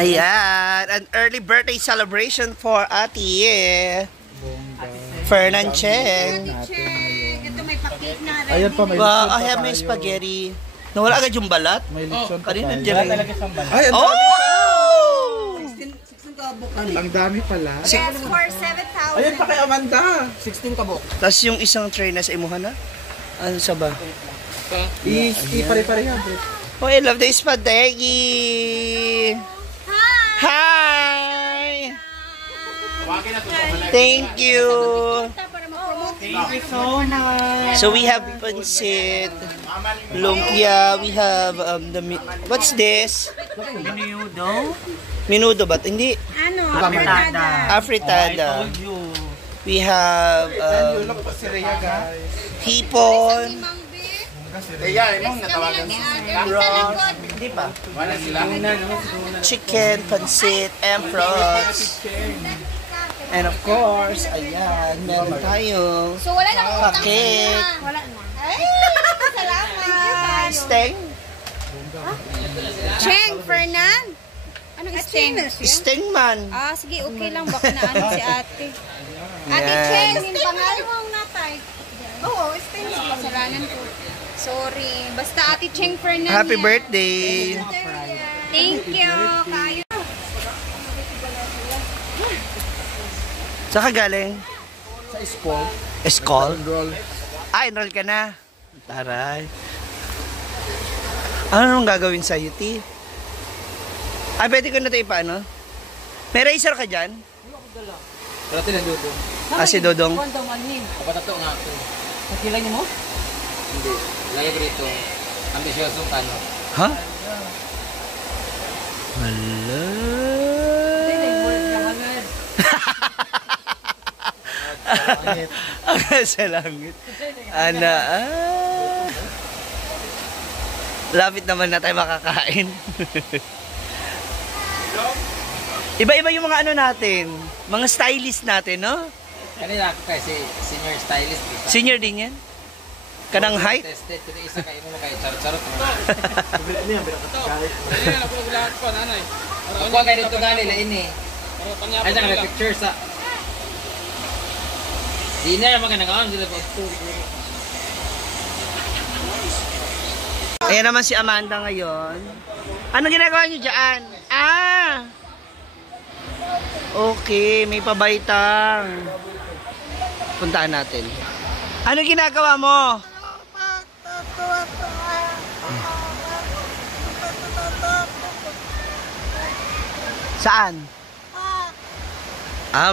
Ayan, an early birthday celebration for Ate Fernancheng. Ito may pakit na rin. Ayan pa, may Wow, I have my spaghetti. Nawala agad yung balat? May lechon pa Kanina tayo. dyan. Ay, ang dami. Oh! Ang dami pala. Yes, for 7,000. Ayan pa kay Amanda. 16 kabok. Tapos yung isang tray na sa imuhan na? Ano sa ba? Pare-pare yan. Oh, I love the spaghetti! Hi! Thank you! Thank you so much. So we have pancit, lumpia, we have what's this? Menudo? Menudo ba? Hindi. Ano? Afritada. We have hipon. Hindi pa. Chicken, pancit, and frogs. And of course, ayan, meron tayo. So wala na akong Pakit. Wala na. Ay, salamat. Steng. Cheng, Fernan. Anong Steng? Stengman. Ah, sige, okay lang. Baka na ano si ate. Ate Yan. Cheng, yung pangalan mo ang natay. Oo, Steng. Kasalanan ko. Sorry. Basta ate Cheng Fernan. Happy yan. birthday. Thank you. Kayo. Saan ka galing? Sa Espol. Escol? Roll. Ah, enroll ka na. Taray. Ano nung gagawin sa UT? Ah, pwede ko na ito ipaano? May razor ka dyan? Pero tinadudong. Ah, si Dodong. Kapatato nga ako. Nakilay niyo mo? Hindi. Lagi ko dito. Ambisyoso ka, no? Ha? Hala. Sa langit. Ana, lapit naman na tayo makakain. Iba-iba yung mga ano natin. Mga stylist natin, no? Kanina ako kasi senior stylist. Senior din yan? Kanang height? Tested. Kung isa kayo mo kayo charot-charot. Kuha kayo dito gali, lain eh. Ay, saan ka picture sa... Dinner naman ka nag-aon sila po. Ayan naman si Amanda ngayon. Ano ginagawa niyo dyan? Ah! Okay, may pabaitang. Puntaan natin. Ano ginagawa mo? Saan? Ah,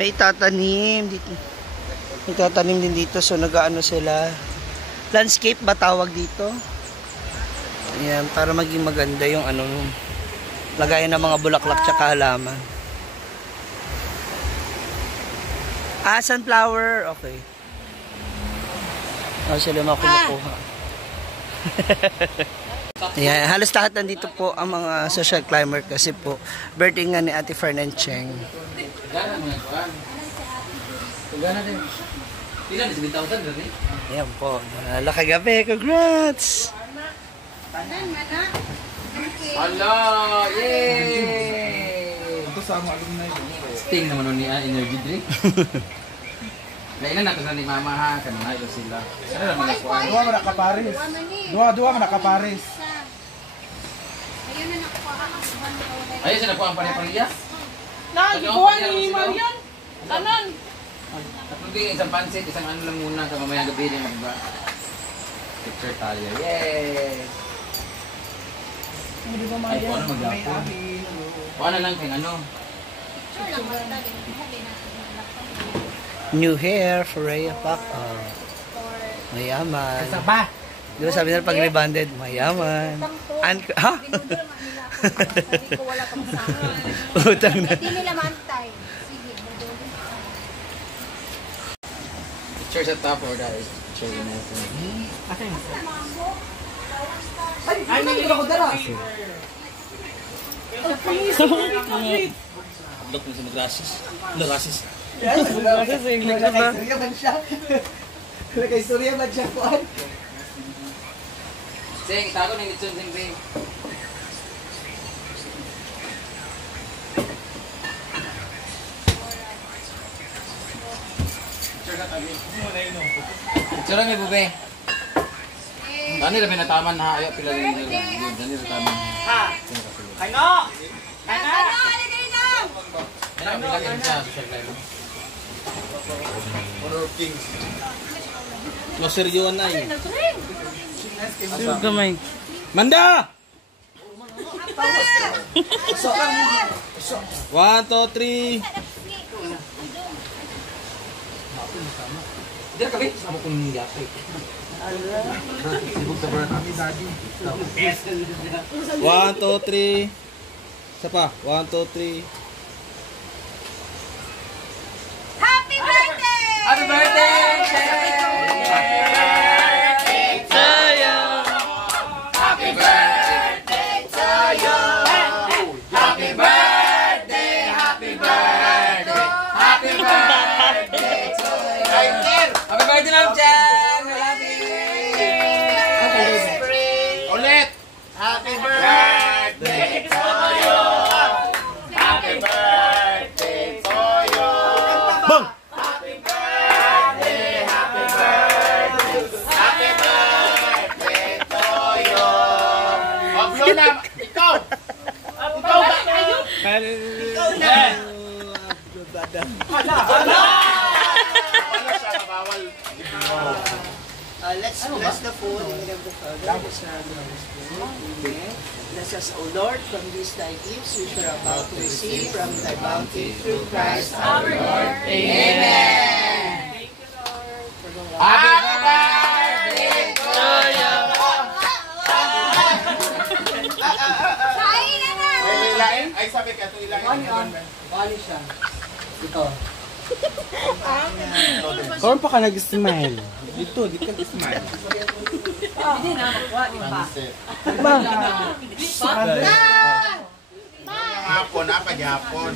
may tatanim dito. May tatanim din dito, so nag-aano sila. Landscape ba tawag dito? Ayan, para maging maganda yung ano, lagayan ng mga bulaklak tsaka halaman. Ah, sunflower. Okay. Oh, sila mga kumukuha. Ayan, halos lahat nandito po ang mga social climber kasi po birthday nga ni Ate Fernancheng. Gana mo yan, kuhan. Gana din. Ilan, 7,000 rin eh? Ayan po, manala kagabi. Congrats! Hala! Yay! Ito sa mga alumni. Sting naman nun niya, energy drink. Lainan natin na ni Mama ha, kanina ito sila. Ano naman na kuhan? Dua man nakaparis. Dua man nakaparis. Ayun na nakuha. Ayun, sila po ang pare-pareya. Nagikuha ni Marian. Tanan. Tatlong din, isang pansit, isang ano lang muna, sa mamayang gabi din magba. Picture tayo. Yay! Ay, kung ano mag-apon. Kung ano lang kayong ano. New hair for Rhea Pac. Oh. Mayaman. Saba. Di ba sabi nila pag rebanded, mayaman. Ha? Sabi ko wala kang sama. Utang na. Hindi nila mantay. Sige, Picture sa top or that is picture in natin. Ay, nalito ko dala. Look mo sa mag-rasis. Mag-rasis. Nagkakaistorya man siya. Nagkakaistorya man siya kuhan. Sing, itago na yung Mitsun Sing Sing. Picture lang yung bube. Ano nila binataman na ayaw pila rin nila. Dani binataman. Ha? Ano? Ano? Aligay na! Ano bilagin sa social life? Loseryoan na eh. Gamay. Manda! 1, 2, 3. Hindi kami. Sama ko nung yate. Sibog sa brand. 1, 2, 3. Isa pa. 1, 2, 3. Happy birthday! Happy birthday! Happy birthday, Ma'am Chen! Ulit! Happy birthday to you! Happy birthday to you! Bang! Happy birthday! Happy birthday! Happy birthday to you! O, Fiona, ikaw! Ikaw ba? Ikaw na! Wala siya, bawal. Let's bless the food in the book of God. Bless us, O Lord, from these thy gifts which we are about to receive from thy bounty through Christ our Lord. Amen. Happy birthday to you! Kain na na! Ilain? Ay, sabi ka, ito ilain. Karon pa ka nag-smile. Dito, di ka nag-smile. Hapon, pag-hapon.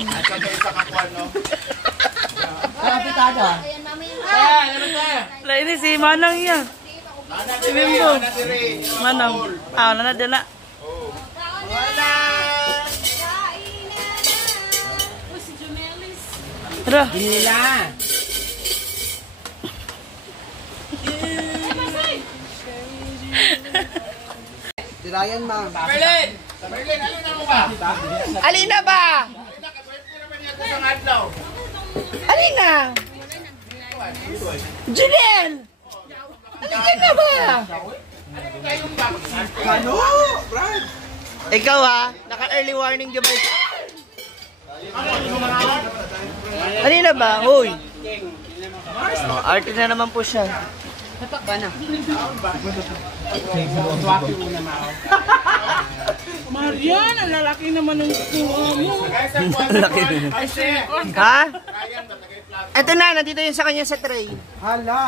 At saka isa kakuan, no? Ayan, mami. Wala ini si Manang yan. Nana Si dire, Bimbo. nana dire. Manang. Ah, wala na dala. Wala! Kain na na! Si Jumelis. Tara. Tirayan ma. Merlin! Merlin, alin na mo ba? Alina ba? Naka-birthday naman niya ito sa adlaw. Alina? Julian! Alina na ba? Kayong ba? Ano? Brad! Ikaw ha, naka-early warning gamay. Alina ba? Hoy. Oh, arte na naman po siya. Marian, ang lalaki naman ng kuha mo. Guys, ang kuwan Laki ko. din. Ay, shit. Ha? Ryan, tatagay plato. Eto na, nandito yun sa kanya sa tray. Hala!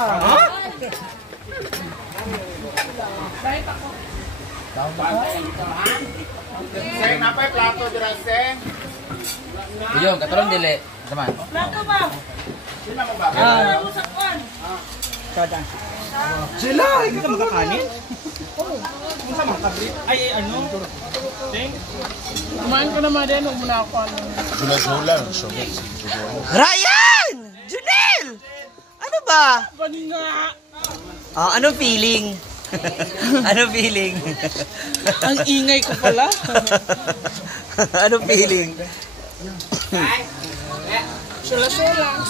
Seng, napay plato dira, Seng. Yung, katulong dili. Saman. Sino mo ba? Sila! Hindi ka makakanin? Kumain ka naman din, huwag mo na ako. Ryan! Junel! Ano ba? Bani nga! Ah, anong feeling? Anong feeling? Ang ingay ko pala. Anong feeling? Sula-sula.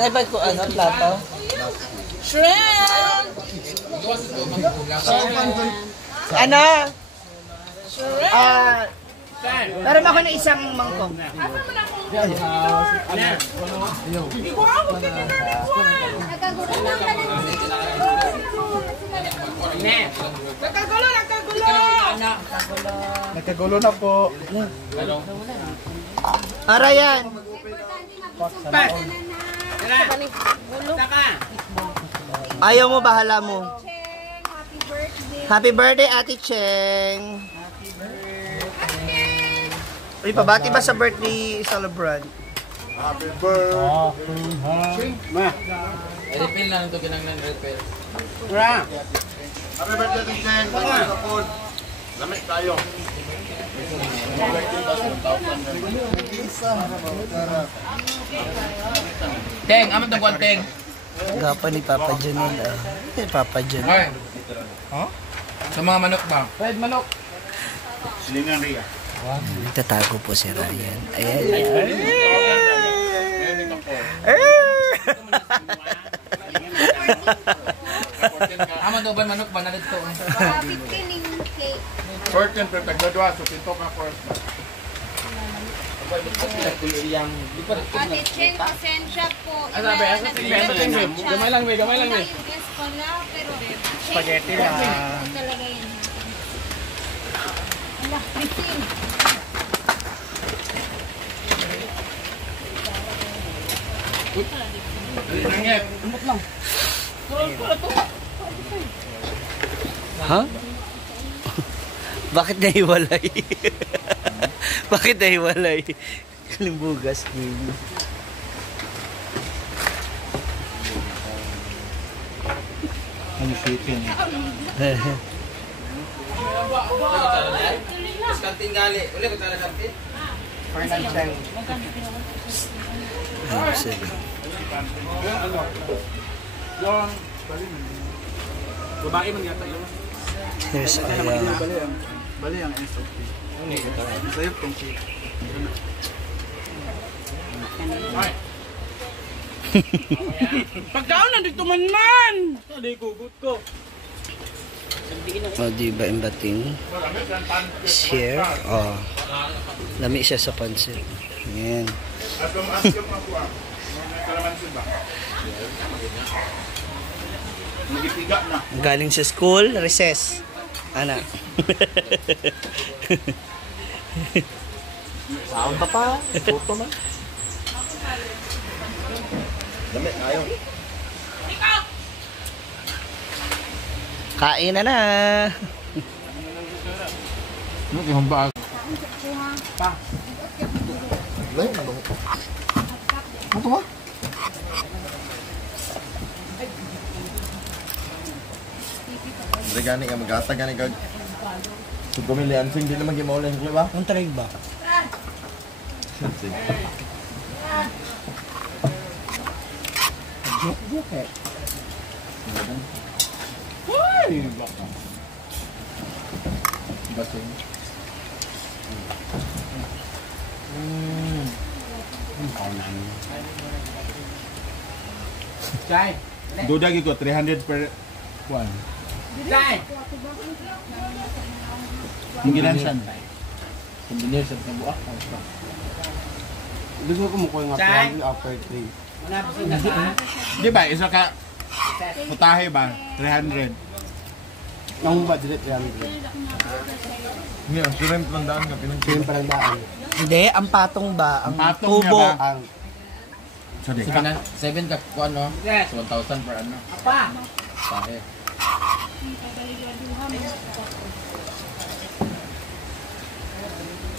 Ay, ba't ko ano, plato? Shrimp! Ano? Ah, meron ako na isang mangkong. Nagkagulo! Nagkagulo na po. Ryan, ayaw mo, bahala mo. Happy birthday, Ate Cheng. Uy, pabati ba sa birthday celebrant? Happy birthday. Refill na nito kinang refill. Happy birthday, Ticheng. Thank you sa food. Lamig tayo. Teng, amat ng kuwan, Teng. Gapa ni Papa Janel ah. Papa Janel. Okay. Sa mga manok ba? Red manok. Silingan Ria. Tatago po si Ryan. Ayan. Amat daw ba manok ba na dito? 15 yung cake. 14 per tagdadwa. So, pinto ka first. Ate Cheng, pasensya po. Gamay lang, gamay lang. Yes pala, pero Spaghetti lang. talaga yan. Ala, Christine. Nangit. Ha? Bakit nahiwalay? Bakit nahiwalay? Kalimbugas din. Ano chicken? Kantin gali. Uli ko tala kantin. Ano sila? Babae man yata yun. Here's Aya. Bali ang SOP. Sa'yo tong cake. Pagkaon nandito man man. Hindi gugut ko. O, diba yung bating? Share? O. Lami siya sa pansit. Ayan. Asyong ako ah. May kalamansi ba? Magipiga na. Galing sa school, recess. Ana. Saan pa pa? Photo man. Lamig tayo. Kain na na. Ano kung ba? Ano ba? Gani nga magata gani kag. So pumilian sing di naman gimaulay ko ba? Ang trig ba? Chay. Dudagi ko 300 per one. Chay. Yung ginansan. Combination sa buak. Gusto ko mukha nga Chay. after 3. Di ba? Isa ka putahe ba? 300. Ang budget 300. Nga, shrimp lang daan nga pinang Kaya parang daan. Hindi, ang patong ba? Ang, Ang patong tubo. niya ba? Ang Sorry. Sige na, 7 ka kuha no? Yes. 1,000 per ano. Pa. Sahe.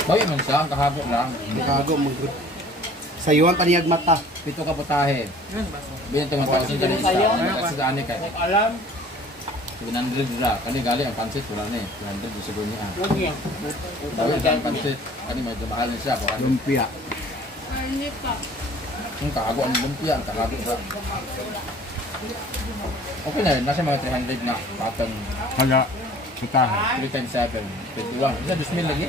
Boy, man siya, ang kahabo lang. kago mag sayuan paniyag mata. 7 ka putahe. Binito ng 1,000 dali isa. Kasi sa ani kay. Alam. 700 dira. Kani gali ang pansit wala ni. 200 di siguro niya. Wag niya. Dawid ang pansit. Kani medyo mahal na siya. Kani Lumpia. Hindi pa. ang kahago ang lumpia, ang kahago ba. Okay na rin, nasa mga 300 na patang Hala. Putahe. 3 times 7, 21. Isa 2,000 lagi.